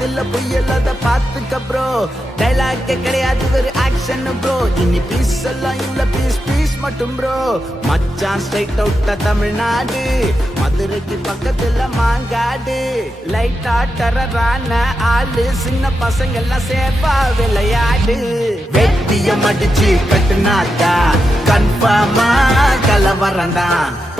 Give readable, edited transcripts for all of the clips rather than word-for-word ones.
காத்துல புயல் அத பாத்துக்க ப்ரோ. டைலாக் கிடையாது ஒரு ஆக்ஷன் ப்ரோ. இனி பீஸ் எல்லாம் இல்ல பீஸ் பீஸ் மட்டும் ப்ரோ. மச்சான் ஸ்ட்ரைட் அவுட்டா தமிழ்நாடு, மதுரைக்கு பக்கத்துல மாங்காடு. லைட்டா டெரரான ஆளு, சின்ன பசங்க எல்லாம் சேஃபா விளையாடு. வெட்டிய மடிச்சு கட்டுனாக்கா கன்ஃபார்மா கலவரண்டா.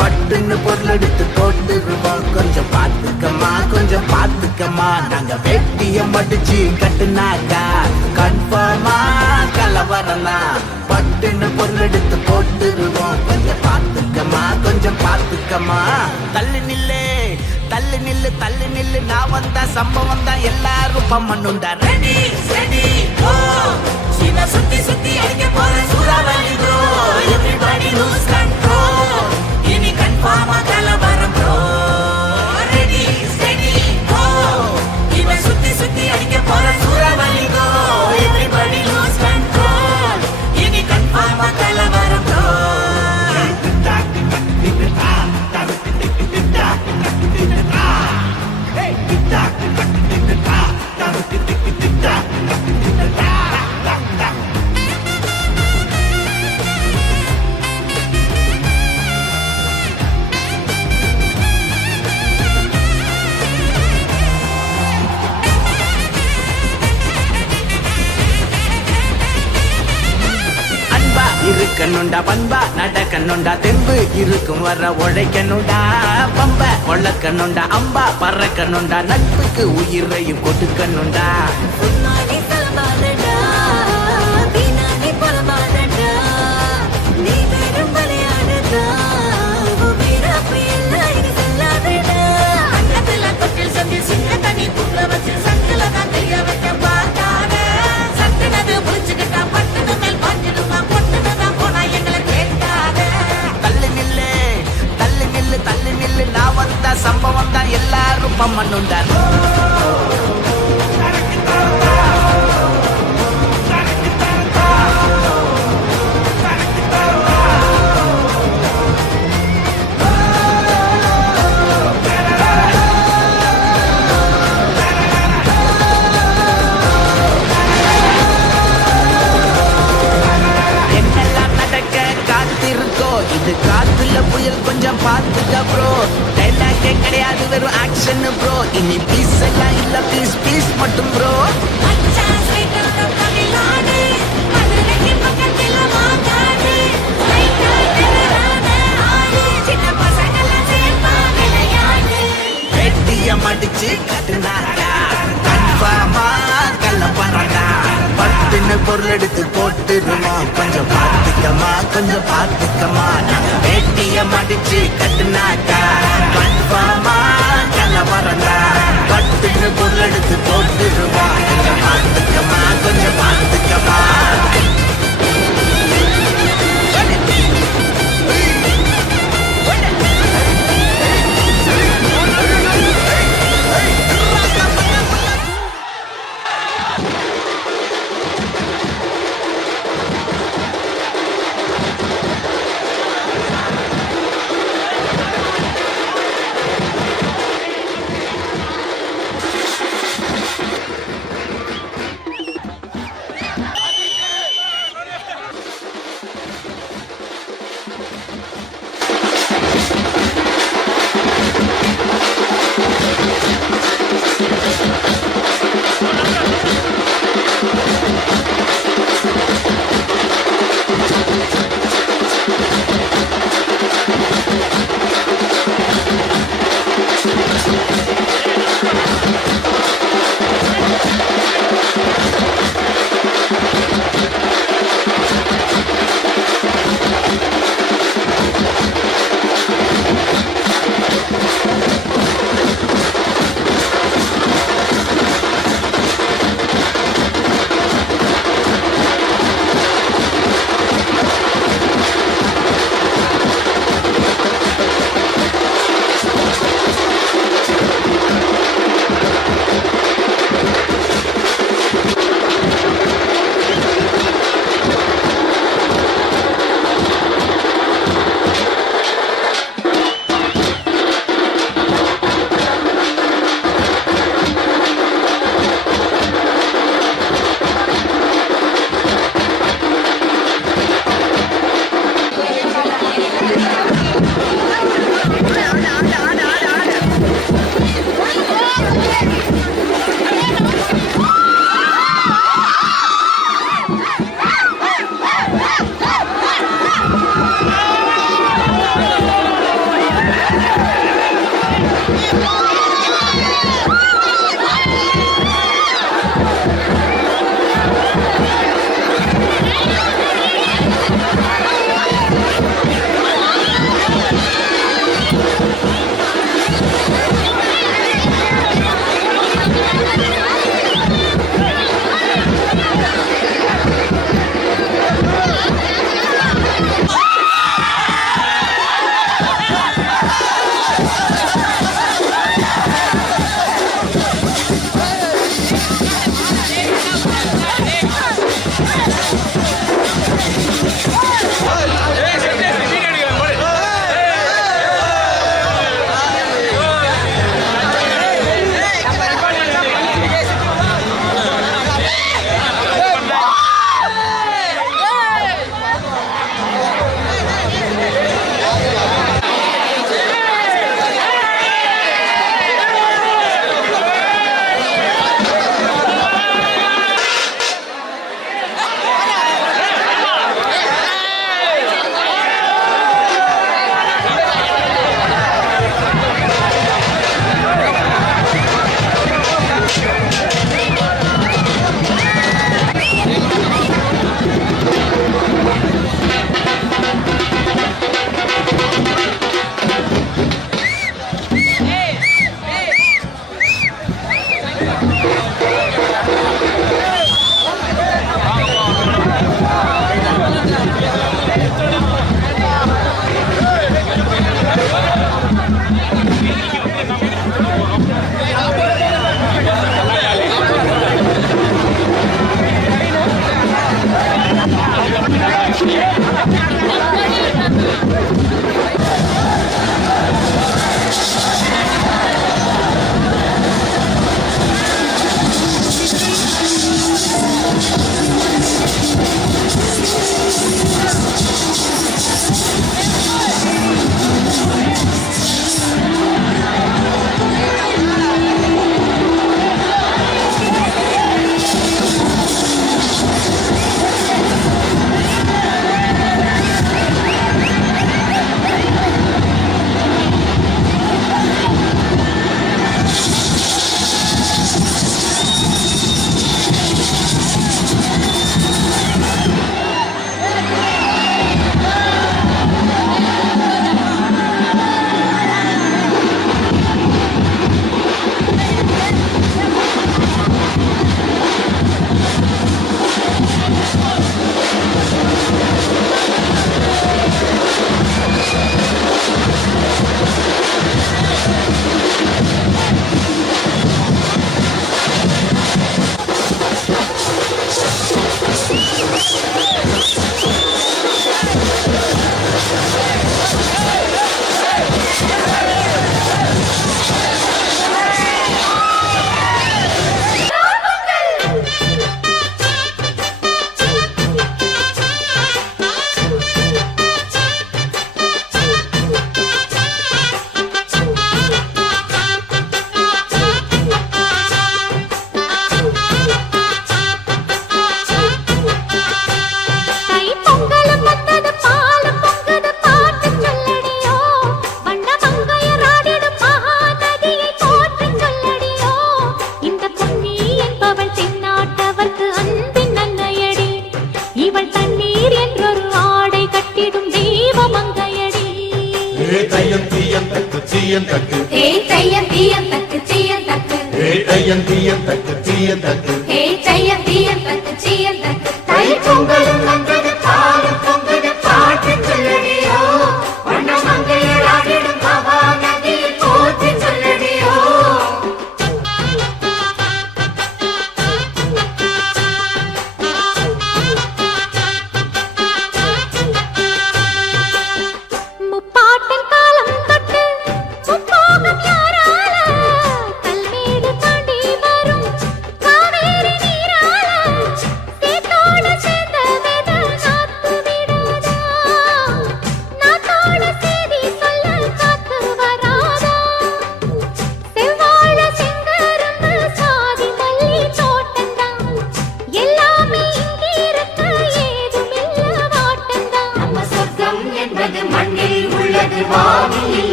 பட்டுன்னு பொருள் எடுத்து போட்டுருவோம், கொஞ்சம் பாத்துக்கமா கொஞ்சம் பாத்துக்கமா. நாங்க வெட்டிய மடிச்சு கட்டுனாக்கா கன்ஃபார்மா கலவரண்டா. பட்டுன்னு பொருள் எடுத்து போட்டுருவோம், கொஞ்சம் பாத்துக்கமா கொஞ்சம் பாத்துக்கமா. தள்ளு நில்லு தள்ளு நில்லு தள்ளு நில்லு, நான் வந்தா சம்பவம் தான் எல்லாரும் பம்மனுண்டா. ரெடி ரெடி கோ, சீனா சுத்தி சுத்தி அடிக்க போற சூறாவளி ப்ரோ. எவ்ரிபடி லூஸ் கண்ட்ரோல், இனி கன்ஃபார்மா கலவரம் ப்ரோ. ரெடி ரெடி கோ, இவன் சுத்தி சுத்தி அடிக்க போற சூறாவளி ப்ரோ. எவ்ரிபடி லூஸ் கண்ட்ரோல், இனி கன்ஃபார்மா கலவரம் ப்ரோ. இருக்கணுண்டா பண்பா, நடக்கணுண்டா தெம்பு, இருக்கும் வர உழைக்கணுண்டா பம்ப. கொள்ளக்கணுண்டா அம்பா, பறக்கணுண்டா நட்புக்கு உயிரையும் கொடுக்கணுண்டா. நான் வந்தா சம்பவம் தான் எல்லாரும் பம்மனுண்டா. என்னெல்லாம் நடக்க காத்திருக்கோ, இது காத்துல புயல் கொஞ்சம் பாத்துக்க ப்ரோ. டைலாக்கே கிடையாது வெறும் ஆக்ஷன் ப்ரோ. இனி பீஸ் எல்லாம் இல்ல பீஸ் பீஸ் மட்டும் ப்ரோ. வெட்டிய மடிச்சு கட்டுனாக்கா கன்ஃபார்மா கலவரண்டா. பட்டுன்னு பொருள் எடுத்து போட்டுருவோம், கொஞ்சம் பாத்துக்கமா கொஞ்சம் பாத்துக்கமா. நாங்க வேட்டிய மடிச்சு கட்டுனாக்கா கன்ஃபார்மா கலவரண்டா. பட்டுன்னு பொருள் எடுத்து போட்டுருவோம், கொஞ்சம் பாத்துக்கமா கொஞ்சம் பாத்துக்கமா.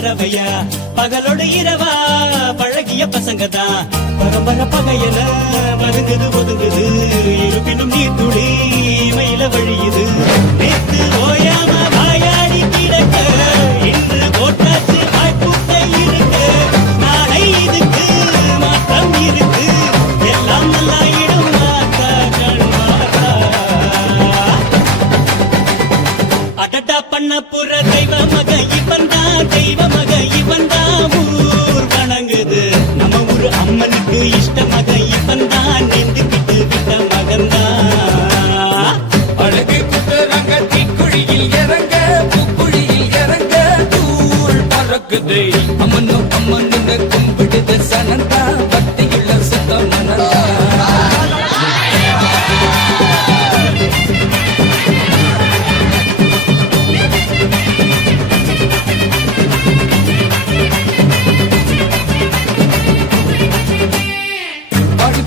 பறவையா பகலோடு இரவா பழகிய பசங்க தான் பரம்பர பகையன மருங்குது ஒதுங்குது இருப்பினும் நீர் துளி மயில வழியுது நேத்து ஓயாம வாயாடி கிடக்க இன்று போட்டாச்சு வாய்ப்புட்டை இருக்கு நாளை இதுக்கு மாற்றம் இருக்கு எல்லாம் நல்லாயிடும் மாத்தா கண்மாத்தா அடடா பண்ண புற தெய்வ மக தெய்வ மக இவன் தான் ஊர் வணங்குது நம்ம ஊரு அம்மனுக்கு இஷ்ட மக இவன் தான் நெஞ்சுக்கிட்டு விட்ட மகன்தான் அழகு குத்துறாங்க தீக்குழியில் இறங்க பூக்குழியில் இறங்க தூள் பறக்குது அம்மனோ அம்மன்னு கும்பிடுது சனந்தா பக்தியுள்ள சுத்த மனந்தா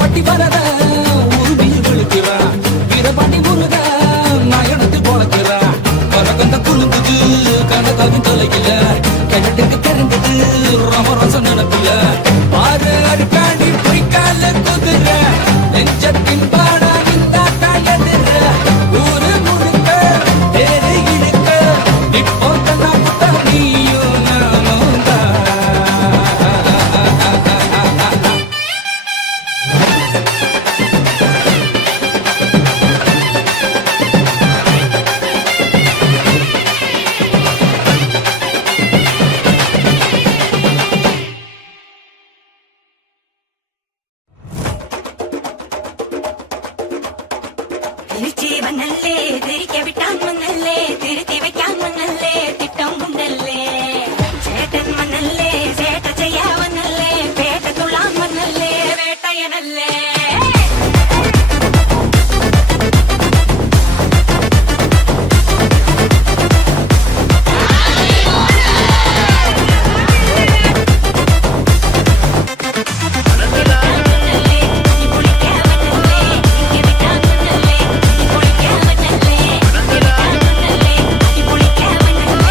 பட்டி வரத உருவியில் விழுக்கிறா வீரபாண்டி முருக நயனத்து போலக்கிறா கரகந்த குழுங்குது கனகாவின் தலையில கிணட்டுக்கு தெரிந்தது ரமரசம் நினப்பில பாரு அடிக்காண்டி பொய்க்கால குதிர நெஞ்சத்தின் பாடா இந்த எதிர ஊரு முழுக்க தேரு இழுக்க இப்போ தன்னா புத்த நீயும் நானும் தான் திருச்சி வந்தல்லே திரிக்க விட்டான் மன்னல்லே திருத்தி வைக்கான் மன்னல்லே திட்டம் முன்னல்லே சேட்டன் மன்னல்லே சேட்ட செய்ய வந்தல்லே பேட்ட துளான் மன்னல்லே வேட்டையனல்லே புளிக்க வந்தல்லே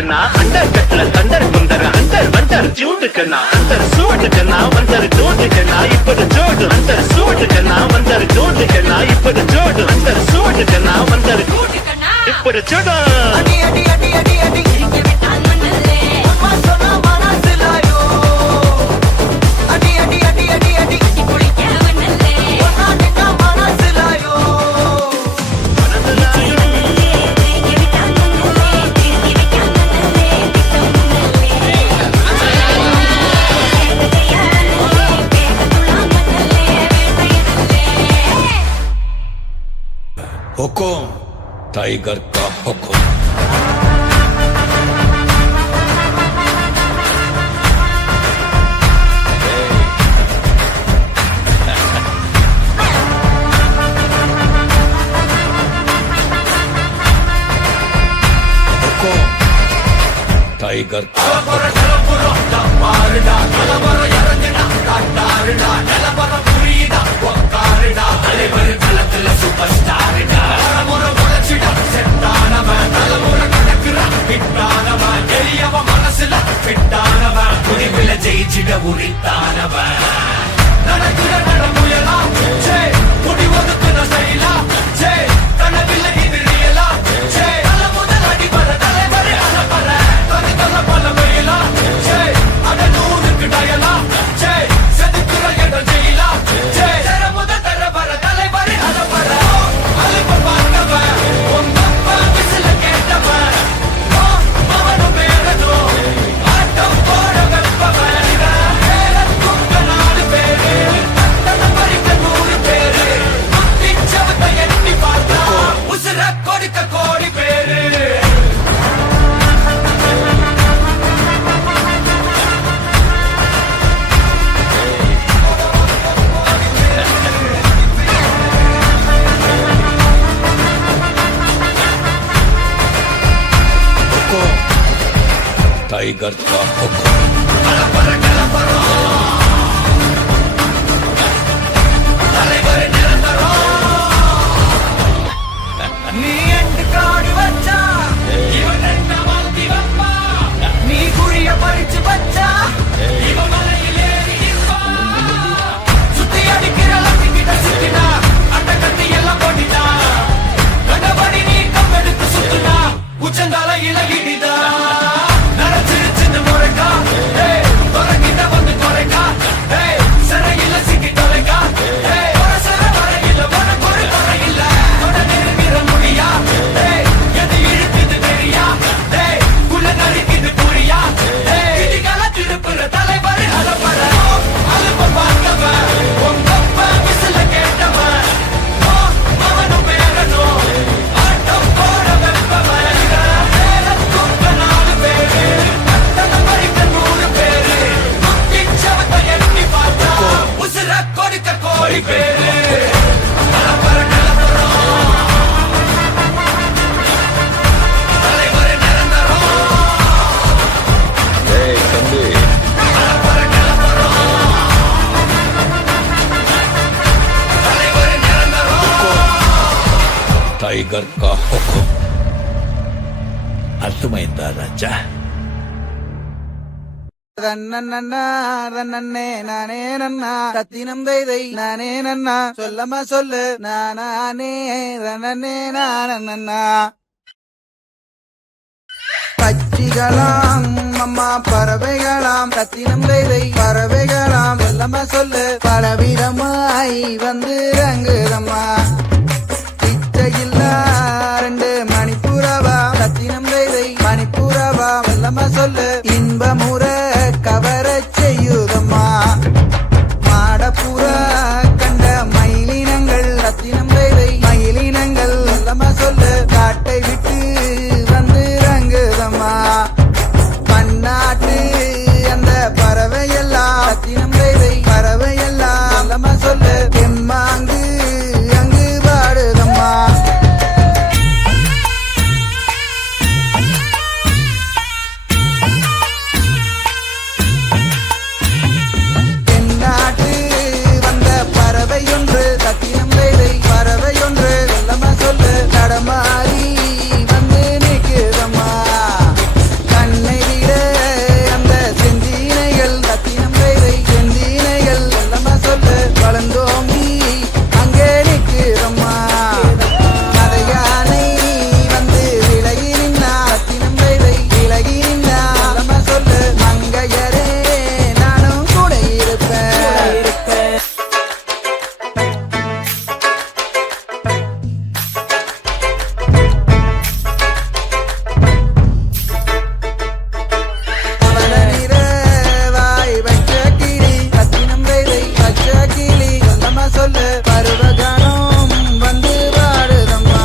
சூட்டுக்குன்னா அண்டர் கட்ல தண்டர் குந்தர் அண்டர் வண்டர் ஜூட்டுக்குன்னா அண்டர் சூட்டுக்குன்னா வந்தர் ஜூட்டுக்குன்னா இப்படி ஜோடு அண்டர் சூட்டுக்குன்னா வந்தர் ஜூட்டுக்குன்னா இப்படி ஜோடு அண்டர் சூட்டுக்குன்னா வந்தர் இப்படி ஜோடு அடி அடி அடி அடி அடி திருக்கி விட்டான் மண்ணல்லே அம்மா சொன்னா மனசிலாயோ அடி அடி அடி அடி அடி கட்டி குளிக்க மண்ணல்லே ஒன்னா நின்னா மனசிலாயோ திருக்கி விட்டான் மண்ணல்லே திருத்தி வைக்கான் மண்ணல்லே திட்டம் மண்ணல்லே சேட்ட செய்ய மண்ணல்லே பேட்ட துளான் மண்ணல்லே வேட்டையனல்லே हुकुम टाइगर का हुकुम हुकुम टाइगर का ஜெயிச்சிட உரித்தானவன் நடக்கிற நடமுயலா ஜே முடிவதுக்கு நசைலா ஜே கனவில்ல இது ரியலா ஜே நல்ல முதல் அடிபர தலைவரே அலப்பற தனி தள்ள பல வயலா ஜே அட நூறுக்கு டயலா ஜே செதுக்குற என்ற ஜெயிலா ஜே தர முதல் தர வர தலைவரே அலப்பற அலிப்ப பார்த்தவன் உங்கப்ப விசில கேட்டவன் அவனும் பேரனோ ஆட்டம் போட வெப்பவன் கொடுக்க கோடி பேரு हुकुम टाइगर का हुकुम நீ எண்டு காடு வச்சா இவன் என்ன வாழ்த்தி வப்பா நீ குழிய பறிச்சு வச்சா இவன் மலையில் ஏறி நிற்பா சுத்தி அடிக்கிற லத்திக்கிட்ட சுத்தினா அட்ட கட்டி எல்லாம் போட்டினா கண்டபடி நீ கம்பெடுத்து சுத்துனா உச்சந்தால இலகிடிதா நடச்சிருச்சுன்னு முறைக்கா தொடங்கிட்ட வந்து குறைக்கா சிறையில சிக்கி தொலைக்கா சர வரையில உனக்கு ஒரு குறையில்ல தொட நெருங்கிற முடியா எது இழுக்குது தெரியா குள்ள நறுக்குது புரியா விதிகள திருப்புற தலைவர் அலப்பற அலுப்ப பார்த்தவன் உங்கப்ப விசில கேட்டவன் அவனும் பேரனோ ஆட்டம் போட வெப்பவன் கூட்ட 4 பேரு அத்தனை பறிக்க 100 பேரு முத்தி சவத்தை எண்ணி பார்த்தா உசுர கொடுக்க கோடி பேரு அலப்பற நிலப்பறம் தலைவர் நிரந்தரம் அலப்பற நிலப்பறம் தலைவர் நிரந்தரம் टाइगर का हुकुम अर्थमैंदा राजा ரன்னண்ணா ரன்னண்ணே நானே நன்னா ரத்தினம் தைதை நானே நன்னா சொல்லமா சொல்லு நானே ரன்னண்ணே நானண்ணா பட்சிகளாம் அம்மா பறவைகளாம் ரத்தினம் தைதை பறவைகளாம் சொல்லமா சொல்லு பலவிதமாய் வந்து ரங்குதம்மா இச்சையில்லா 2 மணிப்புறவா ரத்தினம் தைதை மணிப்புறவா வல்லமா சொல்லு இன்பமுற கவரச் செய்யுதம்மா மாடப்புறா கண்ட மயிலினங்கள் ரத்தினம் தைதை மயிலினங்கள் வல்லமா சொல்லு காட்டை விட்டு வந்து ரங்குதம்மா பன்னாட்டு அந்த பறவையெல்லாம் ரத்தினம் தைதை பறவையெல்லாம் வல்லமா சொல்லு எம்மாங்கு அங்கு பாடுதம்மா தென்னாட்டு வந்த பறவையொன்று ரத்தினம் தைதை பறவையொன்று வல்லமா சொல்லு நடமாறி வந்து நிற்குதம்மா சொல்லு பருவகாலம் வந்து வாடுதம்மா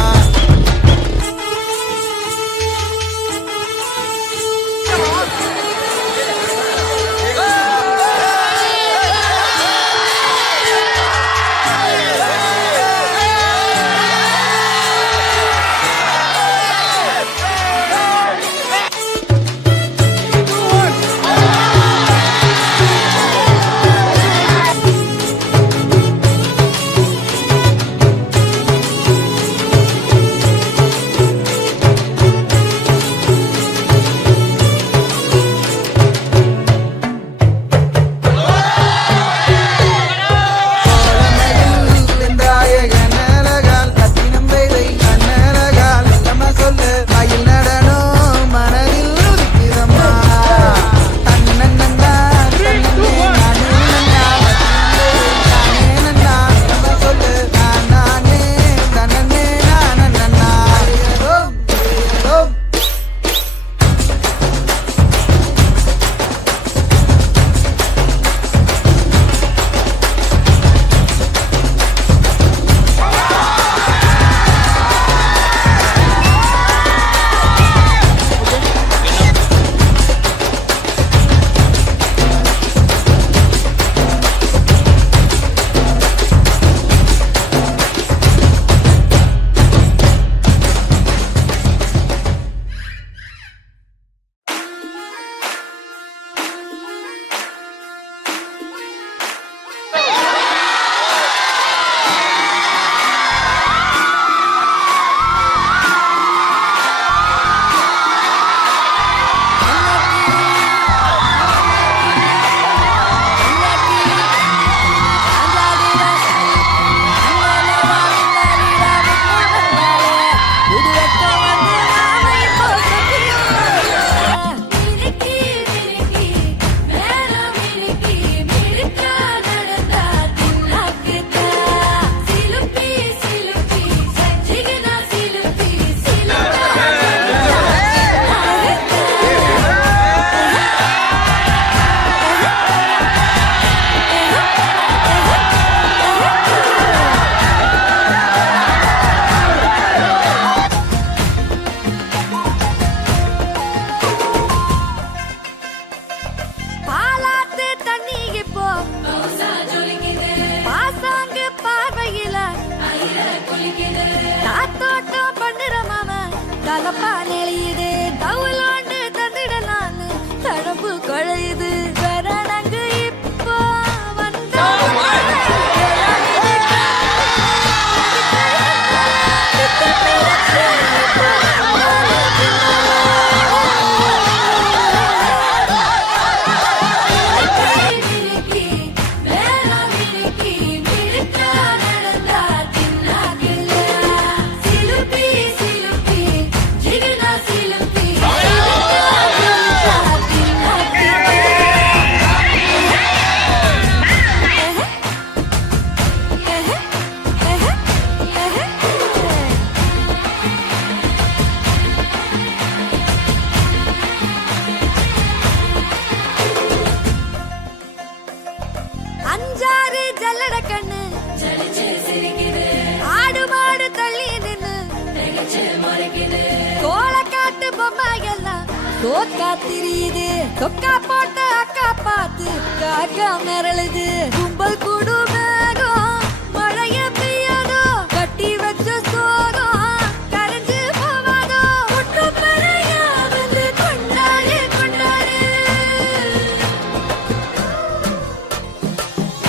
தோக்கா திரியுது தொக்கா போட்ட அக்கா பார்த்து காக்கா மிரளுது கும்பல் கூடு மேகம் மழைய பெய்யாதோ கட்டி வச்ச சோகம் கரைஞ்சு போவாதோ ஒட்டு பறையா வந்து கொண்டாடு கொண்டாடு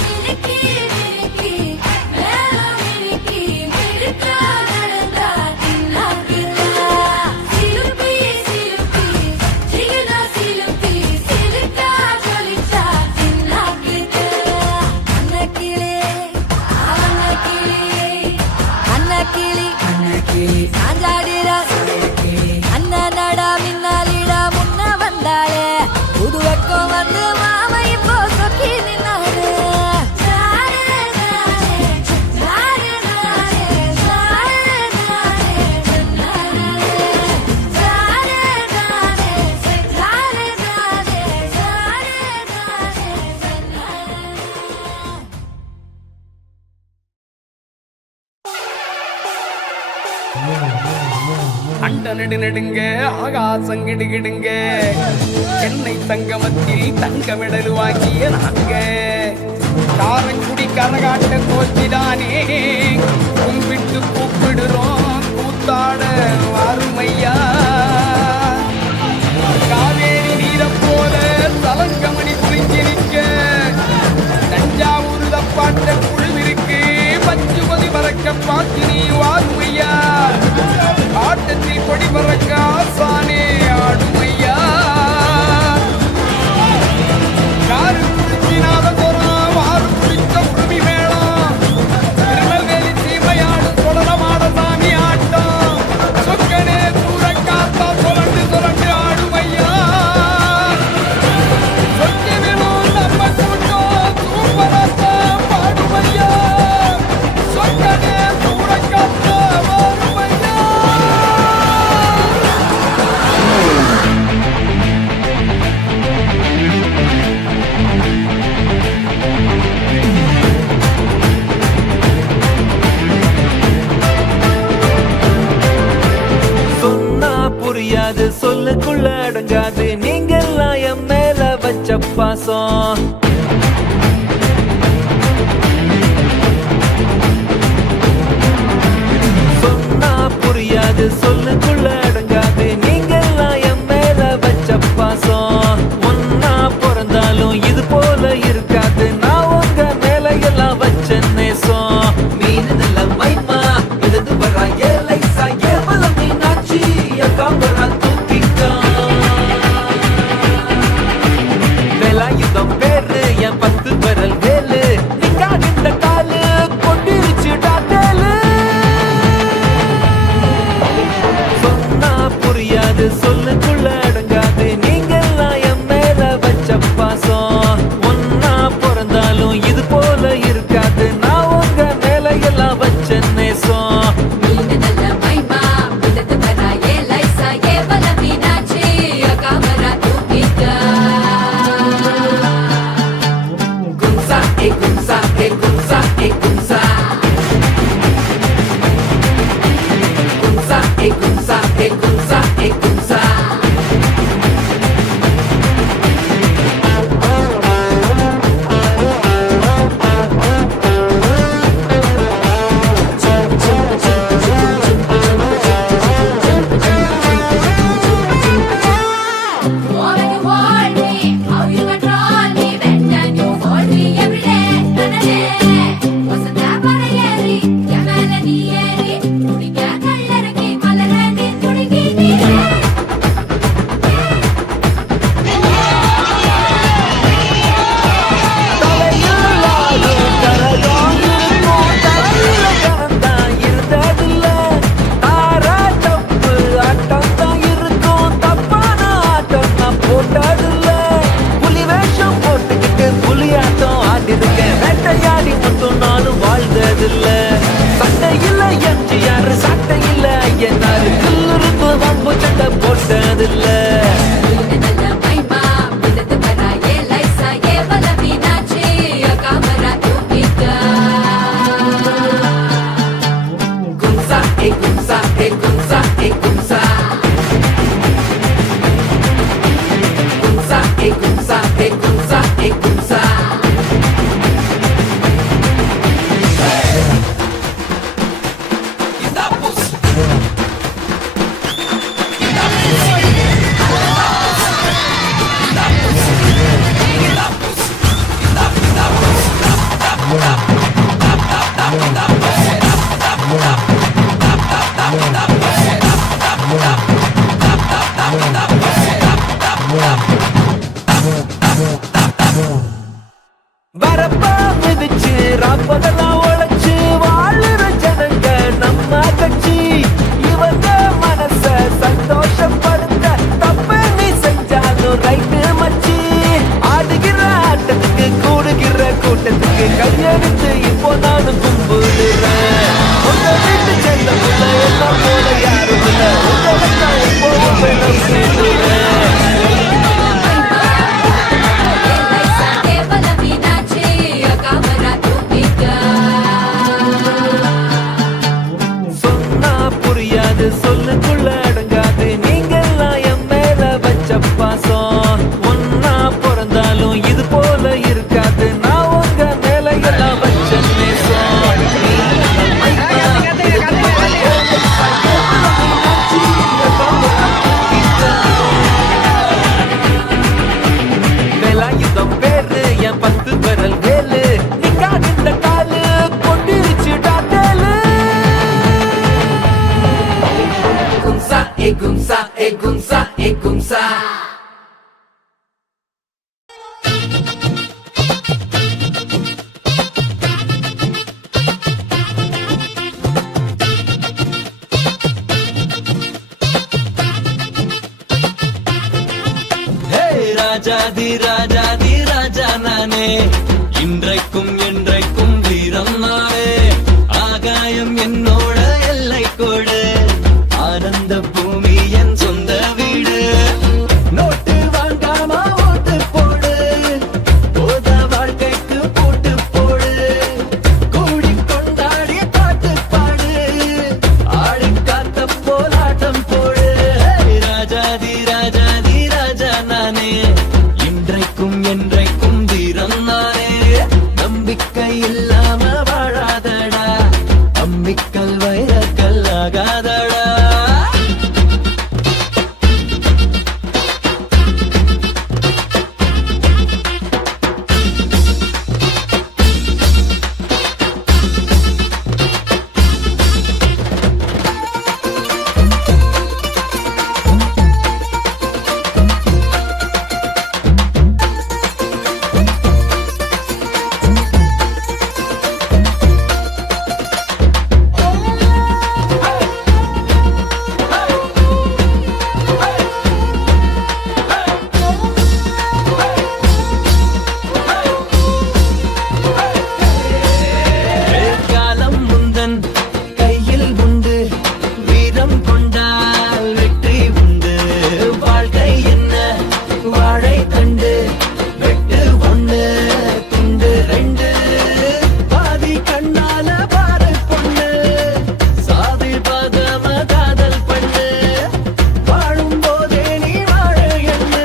மினுக்கி மினுக்கி மேலம் மினுக்கி மினுக்கா நடந்தா தின்னாக்குதா சிலுப்பி சிலுப்பி ஜிகனா சிலுப்பி சிலுக்கா ஜொலிச்சா தின்னாக்குதா அன்னக்கிளி அண்ட நெடுங்க ஆகாசம் கிடுகிடுங்க சென்னை சங்கமத்தில் தங்க மெடல் வாங்கிய நாங்க காரங்குடி கரகாட்ட கோச்சிதானே கும்பிட்டு கூப்பிடுறோம் கூத்தாட வாருமையா காவேரி நீரை போல தலங்கமணி குறிஞ்சி நிற்க தஞ்சாவூர் தப்பாட்ட குழுவிற்கு பஞ்சுமதி மறக்க பார்த்து நீ வாருமையா ஆட்டத்தில் கொடி பறக்க ஆசானே ஆடுமையா யாரு குடிச்சினாத போறான் வாரு குடிச்ச உரிமை மேளம் திருநெல்வேலி சீமையாடு தொடரமாட சாமி ஆட்டம் சொக்கனே தூர காத்தா சுரண்டு சுரண்டு ஆடுமையா சொத்து வேணும் நம்ம கூட்டம் சூப்பராத்தான் பாடுமையா சொக்கனே தூர காத்தா வாருமையா. சொன்னா புரியாது சொல்லுக்குள்ள அடங்காது நீங்கெல்லாம் என் மேல வச்ச பாசம் சொன்னா புரியாது சொல்லுக்குள்ள அடங்காது நீங்கெல்லாம் என் மேல வச்ச பாசம் ஒன்னா பிறந்தாலும் இது போல இருக்காது நான் உங்க மேல எல்லாம் வச்ச நேசம் மீன் நல்ல மைமா எழுது வரா ஏலை சாயேவல மீனாட்சி காம்பரா தூக்கிட்டான் வேலாயுதம் பேரு என் 10 விரல் வேலு நிக்காகின்ற காலு கொண்டிருச்சு டாட்டேலு சொன்னா புரியாது சொல்லுக்குள்ள அடங்காது நீங்கெல்லாம் என் மேல வச்ச பாசம் ஒன்னா பிறந்தாலும் இது போல இருக்காது நான் உங்க மேல எல்லாம் வச்ச ராஜாதி ராஜாதி ராஜா நானே இன்றைக்கும் என்றைக்கும் வீரம் நானே ஆகாயம் என்னோட எல்லை கோடு ஆனந்த பூமி என் சொந்த வீடு நோட்டு வாங்காம ஓட்டு போடு போத வாழ்க்கைக்கு போட்டு போடு கூடி கொண்டாடி பாட்டு பாடு ஆடி காத்த போலாட்டம் போடு ராஜாதி ராஜாதி ராஜா நானே இன்றைக்கும் என்றைக்கும் வீரம் நானே நம்பிக்கை இல்லாம வாழாதடா அம்மிக்கல் வைரக்கல் ஆகாதடா காலம் முந்தன் கையில் உண்டு வீரம் கொண்டால் வெற்றி உண்டு வாழ்க்கை என்ன வாழை தண்டு வெட்டு ஒண்ணு துண்டு ரெண்டு பாதி கண்ணால பாரு பொண்ணு சாதி பாதம காதல் பண்ணு வாழும் போதே நீ வாழ எண்ணு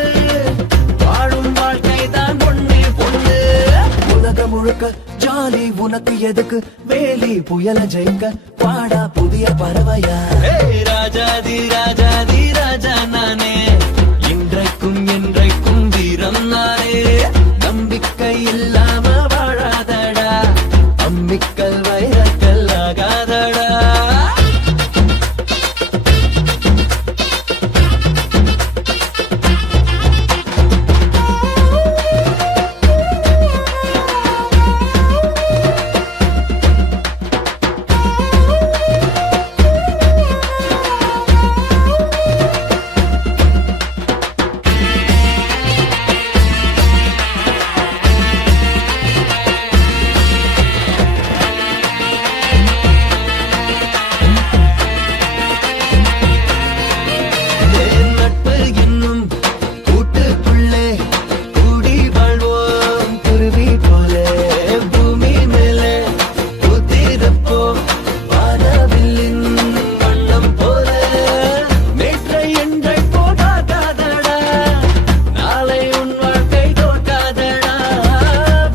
வாழும் வாழ்க்கை தான் பொண்ணு பொண்ணு உலகம் முழுக்க ஜாலி உனக்கு எதுக்கு வேலி புயல ஜெயிக்க பாடா புதிய பறவையா ராஜாதி ராஜாதி ராஜா நானே இன்றைக்கும் என்றைக்கும் வீரம் நானே நம்பிக்கை இல்லாம வாழாதடா அம்மிக்கல் வைரக்கல் ஆகாதடா நட்பு என்னும் கூட்டுக்குள்ளே கூடி வாழ்வோம் குருவி போல பூமி மேலே ஊத்திருப்போம் வானவில்லின் வண்ணம் போல நேற்றை என்றை போகாதடா நாளை உன் வாழ்க்கை தோற்காதடா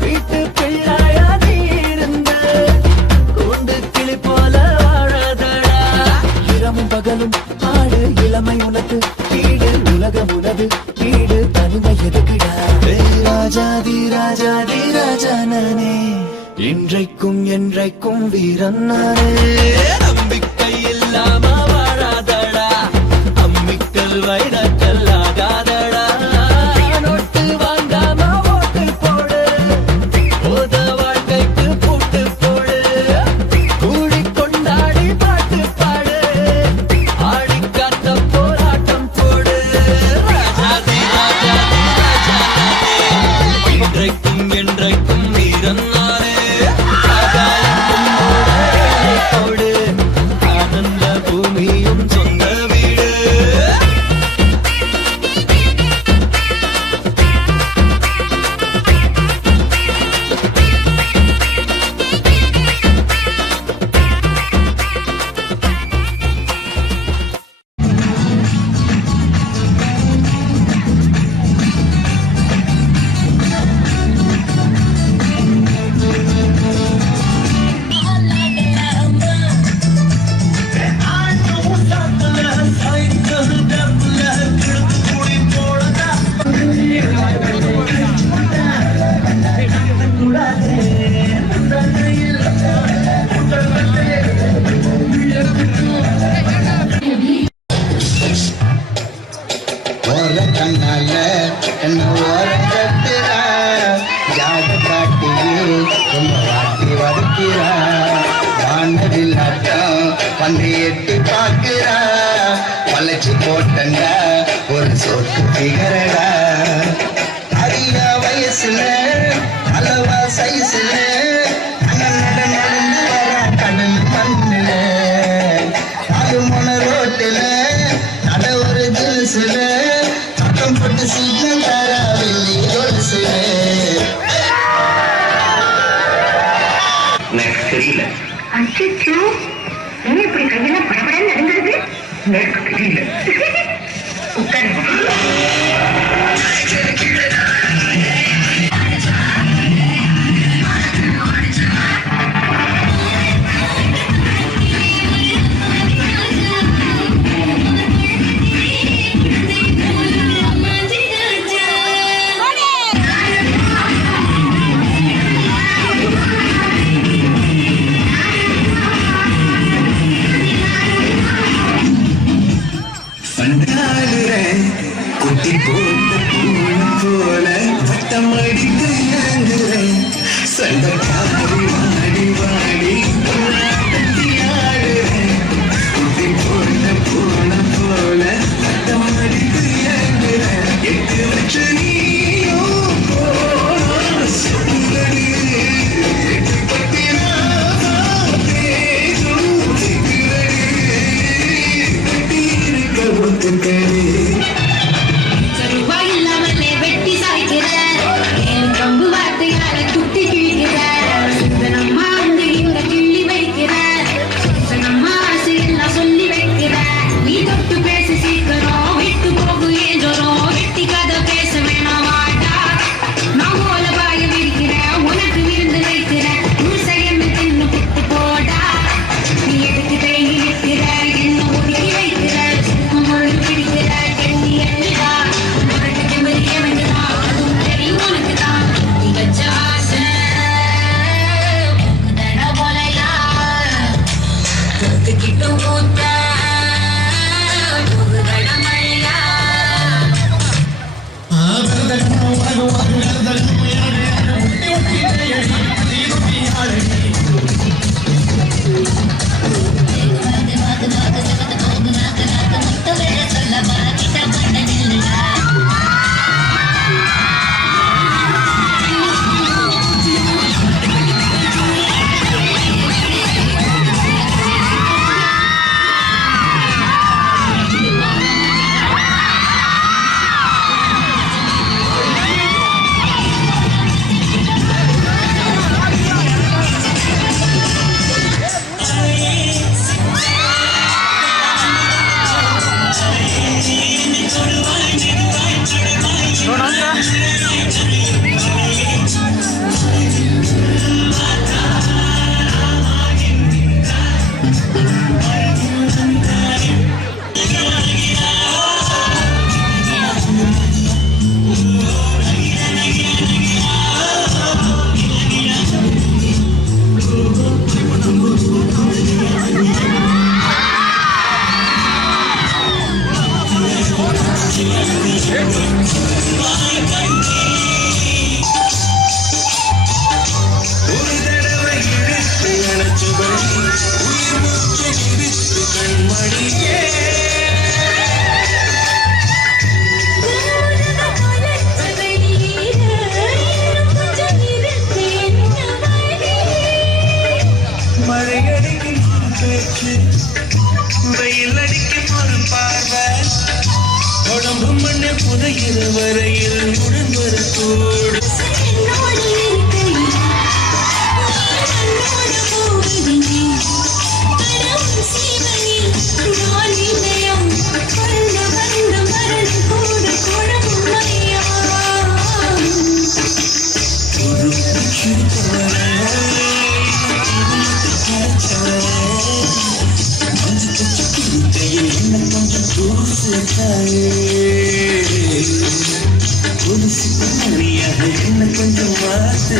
வீட்டு பிள்ளையா நீ இருந்த கூண்டு கிளி போல வாழாதடா இரவும் பகலும் ஆடு இளமை உனக்கு வீடு உலகம் உனது வீடு தனிமை எதுக்குடா ராஜாதி ராஜாதி ராஜா நானே இன்றைக்கும் என்றைக்கும் வீரன் நானே நம்பிக்கை இல்லாம வாழாதடா அம்மிக்கல் வைரக்கல் ஆகாதடா நோட்டு வாங்காம ஓட்டு போடு போத வாழ்க்கைக்கு பூட்டு போடு கூடி கொண்டாடி பாட்டு பாடு ஆடி காத்த போராட்டம் போடு ராஜாதி ராஜாதி ராஜா நானே இன்றைக்கும் என்றைக்கும் வீரன் நானே ஆகாயம் உன்னோட எல்லை கோடு ஆனந்த பூமியும் சொந்த வீடு ஓர கண்ணால என்ன ஓர கட்டுற ஜாட காட்டியே ரொம்ப வாட்டி வதக்கிற வானவில் ஆட்டம் வந்து எட்டி பார்க்கிற வளைச்சு போட்டண்டா ஒரு சொட்டு திகரடா வயசுல அளவா சைஸ்ல நடந்து வர கடல் மண்ணுல அது மொன ரோட்டுல நட ஒரு ஜில்சுல சட்டம் போட்டு சீக்கிரம் தர வெள்ளி கொலுசுல தெரியல அச்சோ ஏன் இப்படி கையெல்லாம் படபடன்னு நடந்தது எனக்கு தெரியல உட்காருங்க குட்டி போட்ட பூனை போல வட்டம் அடித்து இறங்குறேன் சண்டக்காரி வாடி வாடி ஆடுறேன் குட்டி போட்ட பூனை போல வட்டம் அடித்து இறங்குறேன் 8 லட்சம் நீயும் போன சொல்லடி வெட்டி சாய்க்கிற என் கம்பு வார்த்தையால குட்டி கிழிக்கிற நம்ம வந்து இவரை கிள்ளி வைக்கிற நம்ம ஆசையெல்லாம் சொல்லி வைக்கிற நீ தொட்டு பேசி சீக்கிரம் விட்டு போகு ஏன் ஜோரம் வெட்டி கதை பேச வேணாம் வாடா நான் போல பாய விரிக்கிறேன் உனக்கு விருந்து வைக்கிறேன் முழுசையன்னு தின்னு புட்டு போடா நீ எதுக்கு தேங்கி நிற்கிற என்ன ஒதுக்கி வைக்கிற முழு பிடிக்கிற கெட்டி என்னடா உனக்கு பெரிய வேண்டுதான் அதுவும் தெரியும் உனக்குதான் நீ வச்ச ஆசை தட போலையா கத்துக்கிட்டும் கூத்த மழையா மழையடிக்கும் ஒரு பேச்சு வெயில் அடிக்கும் ஒரு பார்வை உடம்பு மண்ணை புதைகிற வரையில் உடம்பு கூடு என்ன கொஞ்சம் மாத்து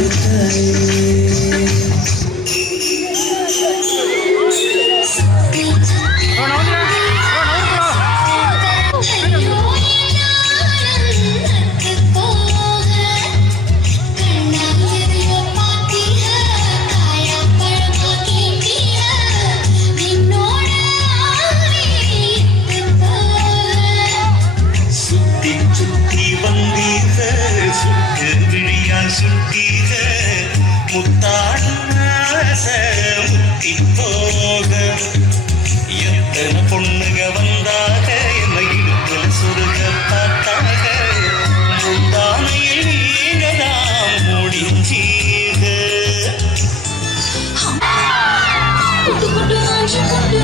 கட்டி போக எத்தனை பொண்ணுங்க வந்தாக என்னை இடுப்புல சுருக பார்த்தாக முந்தானையில் நீங்கதான் முடிஞ்சீங்க குட்டு குட்டு ஆஞ்சு குட்டு